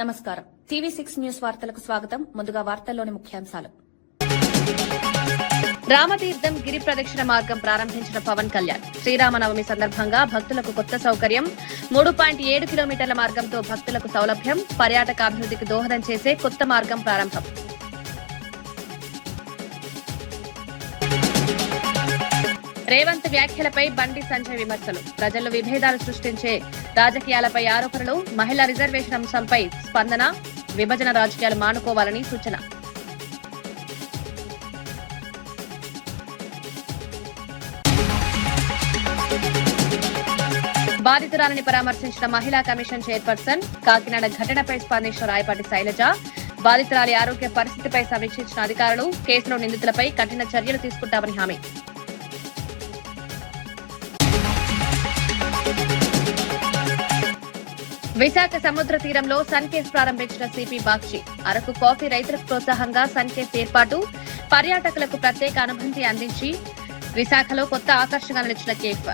నమస్కారం. TV6 news వార్తలకు స్వాగతం. ముందుగా వార్తల్లోని ముఖ్యాంశాలు. రామతీర్థం గిరి ప్రదక్షిణ మార్గం ప్రారంభించిన పవన్ కళ్యాణ్. శ్రీరామనవమి సందర్భంగా భక్తులకు కొత్త సౌకర్యం. 3.7 కిలోమీటర్ల మార్గంతో భక్తులకు సౌలభ్యం. పర్యాటకాభివృద్ధికి దోహదం చేసే కొత్త మార్గం ప్రారంభం. రేవంత్ వ్యాఖ్యలపై బండి సంజయ్ విమర్శలు. ప్రజల్లో విభేదాలు సృష్టించే రాజకీయాలపై ఆరోపణలు. మహిళా రిజర్వేషన్ అంశంపై స్పందన. విభజన రాజకీయాలు మానుకోవాలని సూచన. బాధితురాలని పరామర్శించిన మహిళా కమిషన్ చైర్పర్సన్. కాకినాడ ఘటనపై స్పందించిన రాయపాటి శైలజ. బాధితురాలి ఆరోగ్య పరిస్థితిపై సమీక్షించిన అధికారులు. కేసులో నిందితులపై కఠిన చర్యలు తీసుకుంటామని హామీ. విశాఖ సముద్ర తీరంలో సన్కేఫ్ ప్రారంభించిన సిపి బాక్షి. అరకు కాఫీ రైతులకు ప్రోత్సాహంగా సన్కేఫ్ ఏర్పాటు. పర్యాటకులకు ప్రత్యేక అనుభూతి అందించి విశాఖలో కొత్త ఆకర్షణగా నిలిచిన కేఫ్.